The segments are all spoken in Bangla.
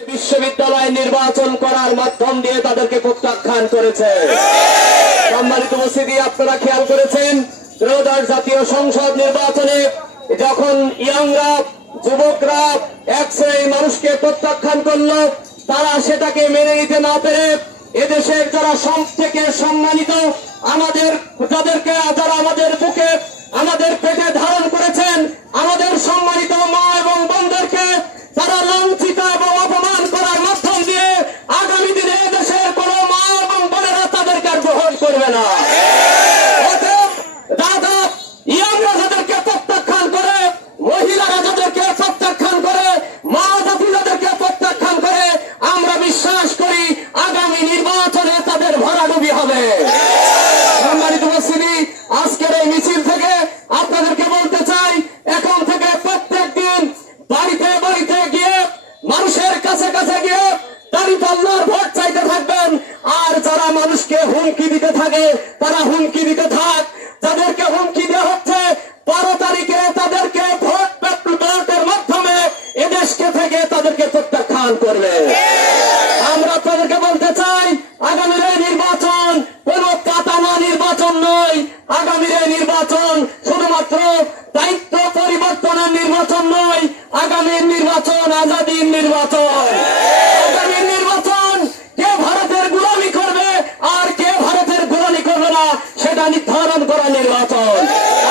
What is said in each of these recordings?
বিশ্ববিদ্যালয় নির্বাচন করার মাধ্যম দিয়ে তাদেরকে প্রত্যাখ্যান করেছে। সম্মানিত উপস্থিতি, আপনারা খেয়াল করেছেন ত্রয়োদশ জাতীয় সংসদ নির্বাচনে যখন ইয়াংরা যুবকরা এক শ্রেণীর মানুষকে প্রত্যাখ্যান করলো, তারা সেটাকে মেনে নিতে না পেরে এদেশের যারা সব থেকে সম্মানিত আমাদের যাদেরকে যারা আমাদের বুকে আমাদের পেটে ধারণ করেছেন আমাদের সম্মানিত মা এবং বোনদেরকে তারা লাঞ্ছিত এবং অপমান করার মাধ্যম দিয়ে আগামী দিনে এদেশের কোন মা এবং বোনেরা তাদেরকে আর গ্রহণ করবে না। দাদা ইয়াংরা যাদেরকে প্রত্যাখ্যান করে, মহিলারা যাদেরকে প্রত্যাখ্যান করে, মা জাতি যাদেরকে প্রত্যাখ্যান করে, আমরা বিশ্বাস করি আগামী নির্বাচনে তাদের ভরাডুবি হবে। সম্মানিত উপস্থিতি, আজকের এই মিছিল থেকে আপনাদেরকে বলতে চাই, এখন থেকে প্রত্যেক দিন বাড়িতে বাড়িতে গিয়ে মানুষের কাছে কাছে গিয়ে দাঁড়িপাল্লার ভোট চাইতে থাকবেন। আর যারা মানুষকে হুমকি দিতে থাকে তারা হুমকি দিতে থাক। যাদেরকে হুমকি দেওয়া হচ্ছে 12 তারিখে তাদেরকে ভোটের মাধ্যমে এদেশকে থেকে তাদেরকে প্রত্যাখ্যান করবে। আমরা আপনাদেরকে বলতে চাই, আগামীর এই নির্বাচন কোন পাতানো নির্বাচন নয়। আগামীর এই নির্বাচন শুধুমাত্র দায়িত্ব পরিবর্তনের নির্বাচন নয়। আগামীর নির্বাচন আজাদীর নির্বাচন। আগামীর নির্বাচন কে ভারতের গোলামি করবে আর কে ভারতের গোলামি করবে না সেটা নির্ধারণ করা নির্বাচন।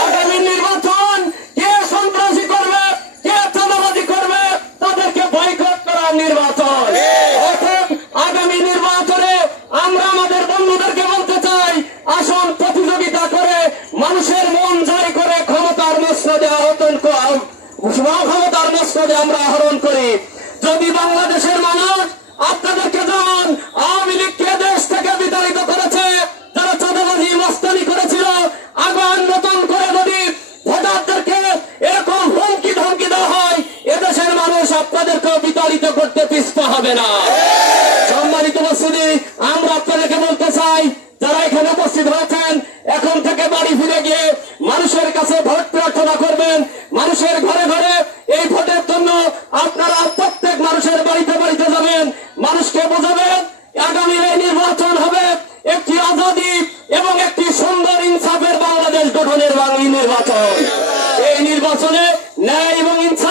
আগামী নির্বাচন কে সন্ত্রাসী করবে কে চাঁদাবাজি করবে তাদেরকে বয়কট করার নির্বাচন। আগামী নির্বাচনে আমরা আমাদের বন্ধুদেরকে বলতে চাই, আসুন প্রতিযোগিতা করে মানুষের মন জয় করে ক্ষমতার মসনদে ক্ষমতার মসনদে আমরা আহরণ করি। যদি বাংলাদেশের মানুষ আপনাদেরকে যেমন আওয়ামী লীগকে দেশ থেকে বিতাড়িত করেছে, যারা চাঁদাবাজি মস্তানি করেছিল, আবার নতুন করে যদি ভোটারদেরকে এরকম হুমকি ধমকি দেওয়া হয়, এদেশের মানুষ আপনাদেরকেও বিতাড়িত করতে পিছপা হবে না। সম্মানিত উপস্থিতি, আমরা আপনাদেরকে বলতে চাই, যারা এখানে উপস্থিত হয়েছেন, এখন থেকে বাড়ি ফিরে গিয়ে মানুষের কাছে ভোট প্রার্থনা করবেন। মানুষের ঘরে ঘরে এই ভোটের জন্য আপনারা প্রত্যেক মানুষের বাড়িতে বাড়িতে যাবেন, মানুষকে বোঝাবেন আগামী এই নির্বাচন হবে একটি আজাদী এবং একটি সুন্দর ইনসাফের বাংলাদেশ গঠনের নির্বাচন। এই নির্বাচনে ন্যায় এবং ইনসাফ